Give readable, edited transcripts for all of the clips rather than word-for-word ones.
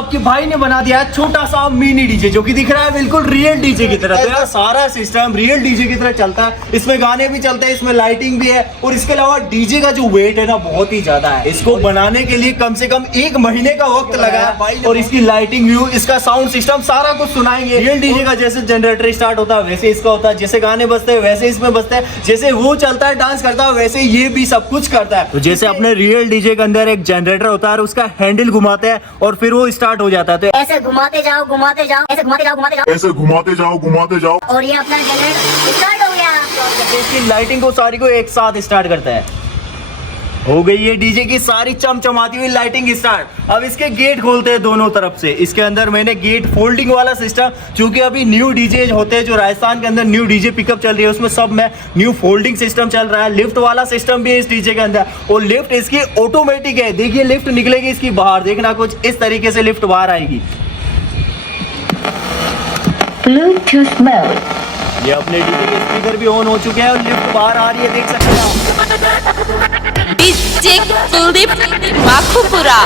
आपके भाई ने बना दिया है छोटा सा मिनी डीजे, जो कि दिख रहा है बिल्कुल रियल डीजे की तरह। तो यार सारा सिस्टम रियल डीजे की तरह चलता है, इसमें गाने भी चलते हैं, इसमें लाइटिंग भी है, और इसके अलावा डीजे का जो वेट है ना बहुत ही ज्यादा है। इसको बनाने के लिए कम से कम 1 महीने का वक्त लगा है, और इसकी लाइटिंग व्यू, इसका साउंड सिस्टम सारा कुछ सुनाएंगे। रियल डीजे का जैसे जनरेटर स्टार्ट होता है वैसे इसका होता है, जैसे गाने बजते हैं वैसे इसमें बजते हैं, जैसे वो चलता है डांस करता है वैसे ये भी सब कुछ करता है। तो जैसे अपने रियल डीजे के अंदर एक जनरेटर होता है, उसका हैंडल घुमाते हैं और फिर वो स्टार्ट हो जाता है। तो ऐसे घुमाते जाओ घुमाते जाओ, ऐसे घुमाते जाओ घुमाते जाओ, ऐसे घुमाते जाओ घुमाते जाओ, और ये अपना जनरेटर स्टार्ट हो गया। इसकी लाइटिंग को सारी को एक साथ स्टार्ट करता है। हो गई ये डीजे की सारी चमचमाती हुई लाइटिंग स्टार्ट। अब इसके गेट खोलते हैं दोनों तरफ से। इसके अंदर मैंने गेट फोल्डिंग वाला सिस्टम, क्योंकि अभी न्यू डीजे होते हैं जो राजस्थान के अंदर न्यू डीजे पिकअप चल रही है, उसमें सब में न्यू फोल्डिंग सिस्टम चल रहा है। लिफ्ट वाला सिस्टम भी है इस डीजे के अंदर, और लिफ्ट इसकी ऑटोमेटिक है। देखिए लिफ्ट निकलेगी इसकी बाहर, देखना कुछ इस तरीके से लिफ्ट बाहर आएगी। ब्लूटूथ मोड, ये अपने डीजे के स्पीकर भी ऑन हो चुके हैं और लिफ्ट बाहर आ रही है, देख सकते हैं। DJ Clip Makupura.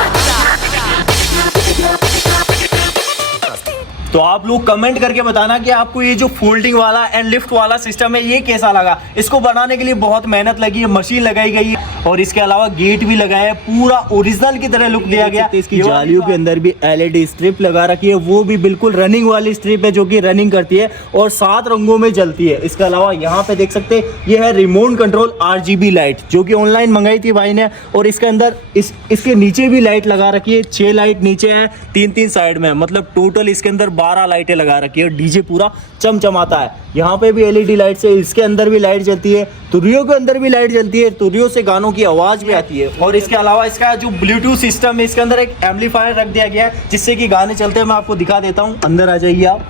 तो आप लोग कमेंट करके बताना कि आपको ये जो फोल्डिंग वाला एंड लिफ्ट वाला सिस्टम है ये कैसा लगा। इसको बनाने के लिए बहुत मेहनत लगी है, मशीन लगाई गई है, और इसके अलावा गेट भी लगाया है, पूरा ओरिजिनल की तरह लुक दिया गया। इसकी जालियों के अंदर भी LED स्ट्रिप लगा रखी है, वो भी बिल्कुल रनिंग वाली स्ट्रिप है जो कि रनिंग करती है और 7 रंगों में जलती है। इसके अलावा यहाँ पे देख सकते हैं ये है रिमोट कंट्रोल RGB लाइट, जो कि ऑनलाइन मंगाई थी भाई ने, और इसके अंदर इसके नीचे भी लाइट लगा रखी है। 6 लाइट नीचे है, 3-3 साइड में, मतलब टोटल इसके अंदर 12 लाइटें लगा रखी है। डीजे पूरा चमचमाता है। यहाँ पे भी LED लाइट से, इसके अंदर भी लाइट जलती है, तुरियों के अंदर भी लाइट जलती है, तुरियों से गानों की आवाज भी आती है। और इसके अलावा इसका जो ब्लूटूथ सिस्टम है, इसके अंदर एक एम्पलीफायर रख दिया गया है जिससे कि गाने चलते हैं। मैं आपको दिखा देता हूँ, अंदर आ जाइए आप।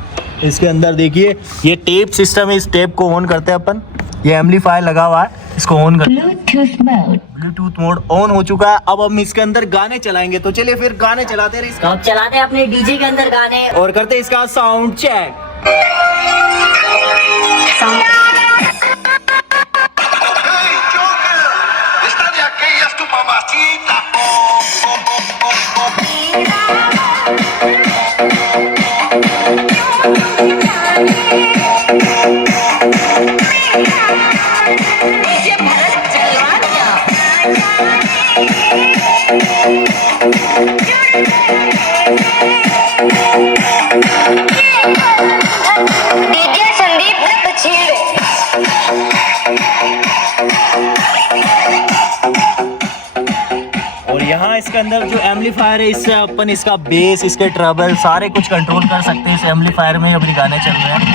इसके अंदर देखिए ये टेप सिस्टम है, इस टेप को ऑन करते हैं अपन। ये एम्पलीफायर लगा हुआ है, इसको ऑन करते हैं। ब्लूटूथ मोड ऑन हो चुका है। अब हम इसके अंदर गाने चलाएंगे, तो चलिए फिर गाने चलाते हैं। तो अब चलाते हैं अपने डीजे के अंदर गाने और करते हैं इसका साउंड चेक। और यहाँ इसके अंदर जो एम्पलीफायर है, इससे अपन इसका बेस, इसके ट्रबल सारे कुछ कंट्रोल कर सकते हैं। इस एम्पलीफायर में अपने गाने चल रहे हैं।